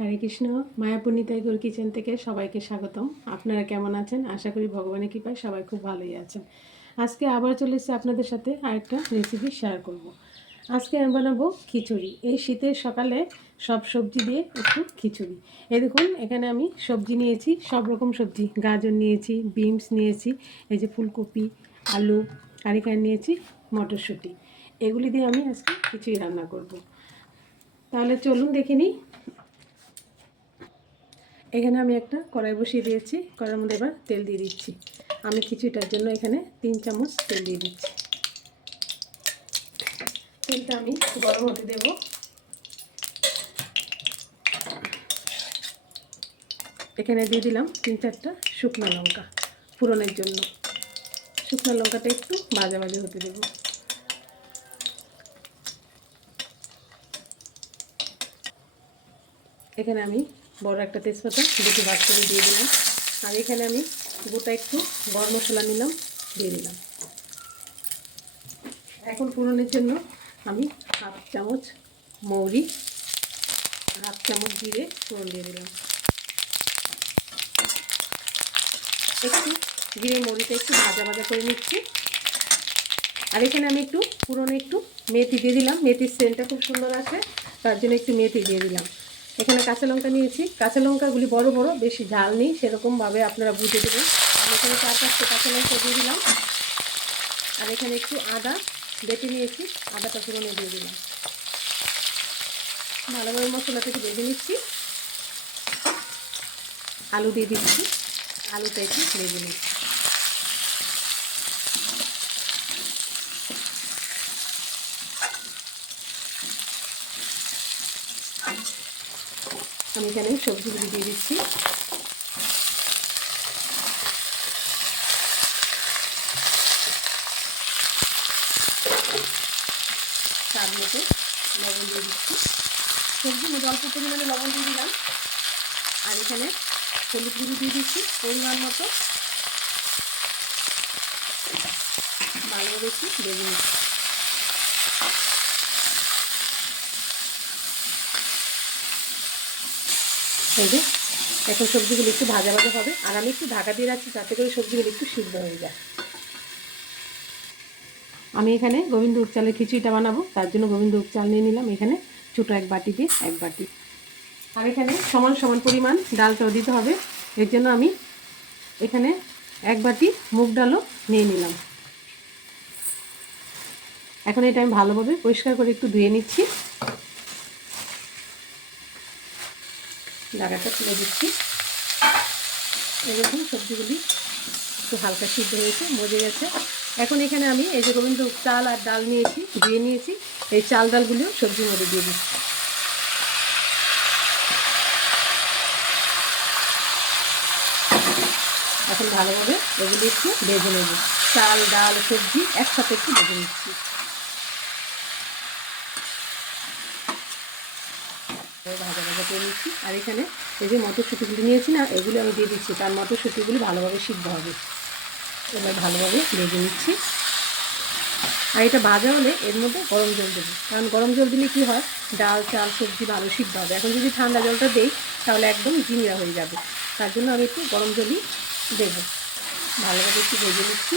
হরে Krishna মায়াপুর্ণিতাই গুর kitchen থেকে সবাইকে স্বাগতম। আপনারা কেমন আছেন? আশা করি ভগবানের কৃপায় সবাই খুব ভালোই আছেন। আজকে আবার চলে এসেছি আপনাদের সাথে আরেকটা রেসিপি শেয়ার করব। আজকে আমি বানাবো খিচুড়ি। এই শীতের সকালে সব সবজি দিয়ে একটু খিচুড়ি। এই দেখুন, এখানে আমি সবজি নিয়েছি, সব রকম সবজি। গাজর নিয়েছি, বিনস নিয়েছি, এই যে ফুলকপি, আলু এখানে নিয়েছি মটরশুঁটি। এগুলি দিয়ে আমি আজকে খিচুড়ি রান্না করব। তাহলে চলুন দেখে নিই এখানে আমি একটা কড়াই বসিয়ে দিয়েছি। কড়াইয়ের মধ্যে এবার তেল দিয়ে দিচ্ছি। আমি খিচুড়িটার জন্য এখানে তিন চামচ তেল দিয়ে দিচ্ছি। তেলটা আমি গরম হতে দেব। এখানে দিয়ে দিলাম তিন চারটা শুকনো লঙ্কা ফোড়নের জন্য। শুকনো লঙ্কাটা একটু ভাজা ভাজা হতে দেব। এখানে আমি বড় একটা তেজপাতা, দুটো বাদ করে দিয়ে দিলাম। আর এখানে আমি গোটা একটু গরম মশলা নিলাম, দিয়ে দিলাম। এখন ফোড়নের জন্য আমি হাফ চামচ মৌরি, হাফ চামচ জিরে, ফোড়ন দিয়ে দিলাম। একটু জিরে মৌরিটা একটু ভাজা ভাজা করে নিচ্ছি। আর এখানে আমি একটু পুরনো একটু মেথি দিয়ে দিলাম। মেথির সেন্টটা খুব সুন্দর আছে তার জন্য একটু মেথি দিয়ে দিলাম। এখানে কাঁচা লঙ্কা নিয়েছি। কাঁচা লঙ্কাগুলি বড় বড়, বেশি ঝাল নেই, সেরকমভাবে আপনারা বুঝে দেবেন। আমি এখানে চার পাঁচটা কাঁচা লঙ্কা দিয়ে দিলাম। আর এখানে একটু আদা বেটে নিয়েছি। আদাটা পুরনো দিয়ে দিলাম। ভালোভাবে মশলাটা একটু বেঁধে নিচ্ছি। আলু দিয়ে দিচ্ছি। আলুটা একটু ভেজে নিচ্ছি। আমি এখানে সবজিগুলি দিয়ে দিচ্ছি। তার মতো লবণ দিয়ে দিচ্ছি। সবজির মধ্যে অল্প পরিমাণে লবণ দিয়ে দিলাম। আর এখানে হলুদ গুঁড়ো দিয়ে দিচ্ছি পরিমাণ মতো। ভালোভাবে একটু বেজে এই যে এখন সবজিগুলো একটু ভাজা ভাজা হবে। আর আমি একটু ঢাকা দিয়ে রাখছি যাতে করে সবজিগুলো একটু সিদ্ধ হয়ে যায়। আমি এখানে গোবিন্দ চালের খিচুড়িটা বানাবো। তার জন্য গোবিন্দ চাল নিয়ে নিলাম এখানে ছোটো এক বাটি দিয়ে, এক বাটি। আর এখানে সমান সমান পরিমাণ ডালটাও দিতে হবে। এর জন্য আমি এখানে এক বাটি মুগ ডালও নিয়ে নিলাম। এখন এটা আমি ভালোভাবে পরিষ্কার করে একটু ধুয়ে নিচ্ছি। লাগাটা তুলে দিচ্ছি। এরকম সবজিগুলি একটু হালকা সিদ্ধ হয়েছে, মজে গেছে। এখন এখানে আমি এই যে গোবিন্দ চাল আর ডাল নিয়েছি, ধুয়ে নিয়েছি, এই চাল ডালগুলিও সবজির মধ্যে দিয়ে দিচ্ছি। এখন ভালোভাবে এগুলি একটু ভেজে নেব। চাল, ডাল, সবজি একসাথে একটু ভেজে নিচ্ছি। করে নিচ্ছি। আর এখানে এই যে মটরশুঁটিগুলি নিয়েছি না, এগুলো আমি দিয়ে দিচ্ছি। তার মটরশুঁটিগুলি ভালোভাবে সিদ্ধ হবে। এবার ভালোভাবে ভেজে নিচ্ছি। আর এটা ভাজা হলে এর মধ্যে গরম জল দেবো। কারণ গরম জল দিলে কী হয়? ডাল, চাল, সবজি ভালো সিদ্ধ হবে। এখন যদি ঠান্ডা জলটা দেই, তাহলে একদম জিনিয়া হয়ে যাবে। তার জন্য আমি একটু গরম জলই দেবো। ভালোভাবে একটু ভেজে নিচ্ছি।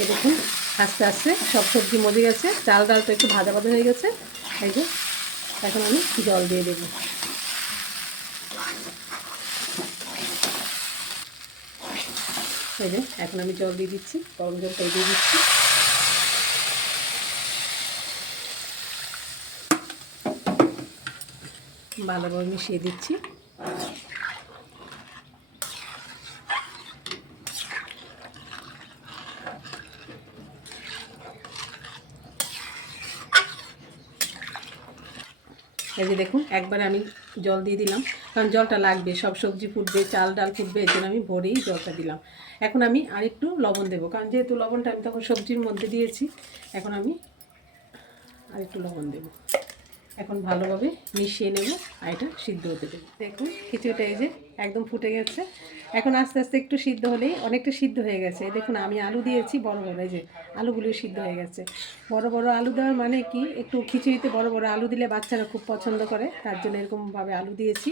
এই দেখুন, আস্তে আস্তে সব সবজি মজে গেছে। চাল ডালটা একটু ভাজা ভাজা হয়ে গেছে। এই যে, এখন আমি জল দিয়ে দেবো। এই যে, এখন আমি জল দিয়ে দিচ্ছি, গরম জলটা দিয়ে দিচ্ছি। ভালোভাবে মিশিয়ে দিচ্ছি। এই যে দেখুন, একবারে আমি জল দিয়ে দিলাম। কারণ জলটা লাগবে, সব সবজি ফুটবে, চাল ডাল ফুটবে, এই জন্য আমি ভরেই জলটা দিলাম। এখন আমি আরেকটু লবণ দেবো, কারণ যেহেতু লবণটা আমি তখন সবজির মধ্যে দিয়েছি, এখন আমি আরেকটু লবণ দেবো। এখন ভালোভাবে মিশিয়ে নেব আর এটা সিদ্ধ হতে দেবো। দেখুন, খিচুড়িটা এই যে একদম ফুটে গেছে। এখন আস্তে আস্তে একটু সিদ্ধ হলেই অনেকটা সিদ্ধ হয়ে গেছে। দেখুন, আমি আলু দিয়েছি বড় বড়, এই যে আলুগুলো সিদ্ধ হয়ে গেছে। বড় বড় আলু দেওয়ার মানে কি? একটু খিচুড়িতে বড় বড় আলু দিলে বাচ্চারা খুব পছন্দ করে, তার জন্য এরকমভাবে আলু দিয়েছি।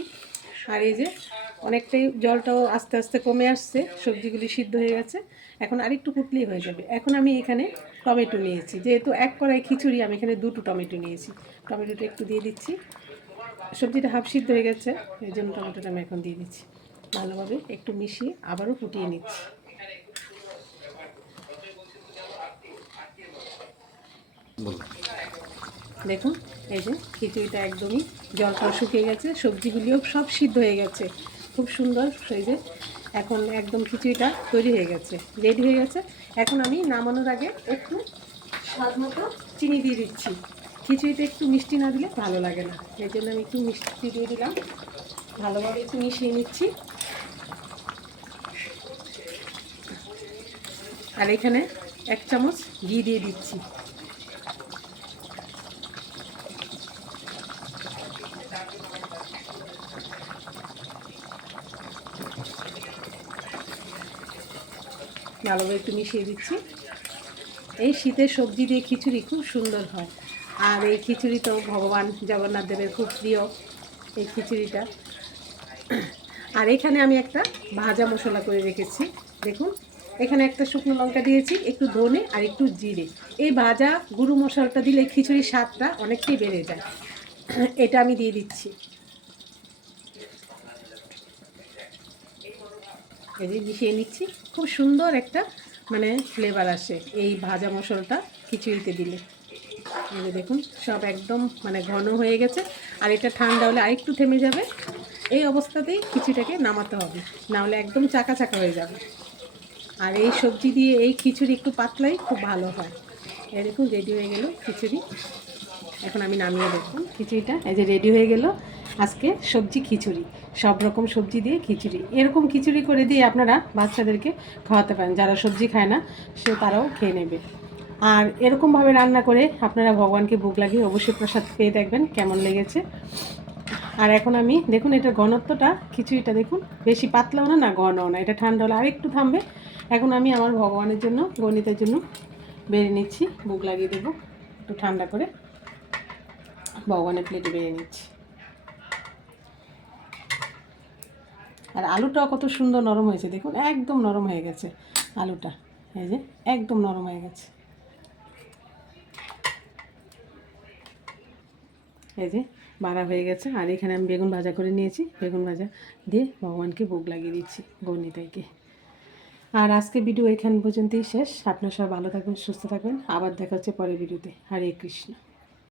আর এই যে অনেকটাই জলটাও আস্তে আস্তে কমে আসছে, সবজিগুলি সিদ্ধ হয়ে গেছে। এখন আরেকটু ফুটলেই হয়ে যাবে। এখন আমি এখানে টমেটো নিয়েছি। যেহেতু এক কড়াই খিচুড়ি, আমি এখানে দুটো টমেটো নিয়েছি। টমেটোটা একটু দিয়ে দিচ্ছি। সবজিটা হাফ সিদ্ধ হয়ে গেছে, এই জন্য টমেটোটা আমি এখন দিয়ে দিচ্ছি। ভালোভাবে একটু মিশিয়ে আবারও ফুটিয়ে নিচ্ছি। দেখুন, এই যে খিচুড়িটা একদমই জলটা শুকিয়ে গেছে, সবজিগুলিও সব সিদ্ধ হয়ে গেছে। খুব সুন্দর এই যে এখন একদম খিচুড়িটা তৈরি হয়ে গেছে রেডি হয়ে গেছে। এখন আমি নামানোর আগে একটু স্বাদ মতো চিনি দিয়ে দিচ্ছি। খিচুড়িতে একটু মিষ্টি না দিলে ভালো লাগে না। এই জন্য আমি একটু মিষ্টি দিয়ে দিলাম। ভালোভাবে একটু মিশিয়ে নিচ্ছি। আর এখানে এক চামচ ঘি দিয়ে দিচ্ছি। ভালোভাবে একটু মিশিয়ে দিচ্ছি। এই শীতের সবজি দিয়ে খিচুড়ি খুব সুন্দর হয়। আর এই খিচুড়ি তো ভগবান জগন্নাথ দেবের খুব প্রিয় এই খিচুড়িটা। আর এখানে আমি একটা ভাজা মশলা করে রেখেছি। দেখুন, এখানে একটা শুকনো লঙ্কা দিয়েছি, একটু ধনে আর একটু জিরে। এই ভাজা গুঁড়ো মশলাটা দিলে খিচুড়ির স্বাদটা অনেকটাই বেড়ে যায়। এটা আমি দিয়ে দিচ্ছি। এই যে মিশিয়ে নিচ্ছি। খুব সুন্দর একটা মানে ফ্লেভার আসে এই ভাজা মশলাটা খিচুড়িতে দিলে। এই যে দেখুন, সব একদম মানে ঘন হয়ে গেছে। আর এটা ঠান্ডা হলে আরেকটু থেমে যাবে। এই অবস্থাতেই খিচুড়িটাকে নামাতে হবে। না হলে একদম চাকা চাকা হয়ে যাবে। আর এই সবজি দিয়ে এই খিচুড়ি একটু পাতলাই খুব ভালো হয়। এই দেখুন রেডি হয়ে গেল খিচুড়ি। এখন আমি নামিয়ে দেখুন। খিচুড়িটা এই যে রেডি হয়ে গেল। আজকে সবজি খিচুড়ি, সব রকম সবজি দিয়ে খিচুড়ি। এরকম খিচুড়ি করে দিয়ে আপনারা বাচ্চাদেরকে খাওয়াতে পারেন। যারা সবজি খায় না, সে তারাও খেয়ে নেবে। আর এরকমভাবে রান্না করে আপনারা ভগবানকে ভোগ লাগিয়ে অবশ্যই প্রসাদ পেয়ে দেখবেন কেমন লেগেছে। আর এখন আমি, দেখুন এটা ঘনত্বটা, খিচুড়িটা দেখুন, বেশি পাতলাও না না ঘনও না। এটা ঠান্ডা হলে আরেকটু থামবে। এখন আমি আমার ভগবানের জন্য, গণিতের জন্য বেড়ে নিচ্ছি বুক লাগিয়ে দেবো। একটু ঠান্ডা করে ভগবানের প্লেটে বেড়ে নিচ্ছি। আর আলুটাও কত সুন্দর নরম হয়েছে, দেখুন, একদম নরম হয়ে গেছে আলুটা। এই যে, একদম নরম হয়ে গেছে। এই যে, বাড়া হয়ে গেছে। আর এখানে আমি বেগুন ভাজা করে নিয়েছি। বেগুন ভাজা দিয়ে ভগবানকে ভোগ লাগিয়ে দিচ্ছি গণিতাইকে আর আজকে ভিডিও এখান পর্যন্তই শেষ। আপনার সবাই ভালো থাকবেন, সুস্থ থাকবেন। আবার দেখা হচ্ছে পরের ভিডিওতে। হরে কৃষ্ণ।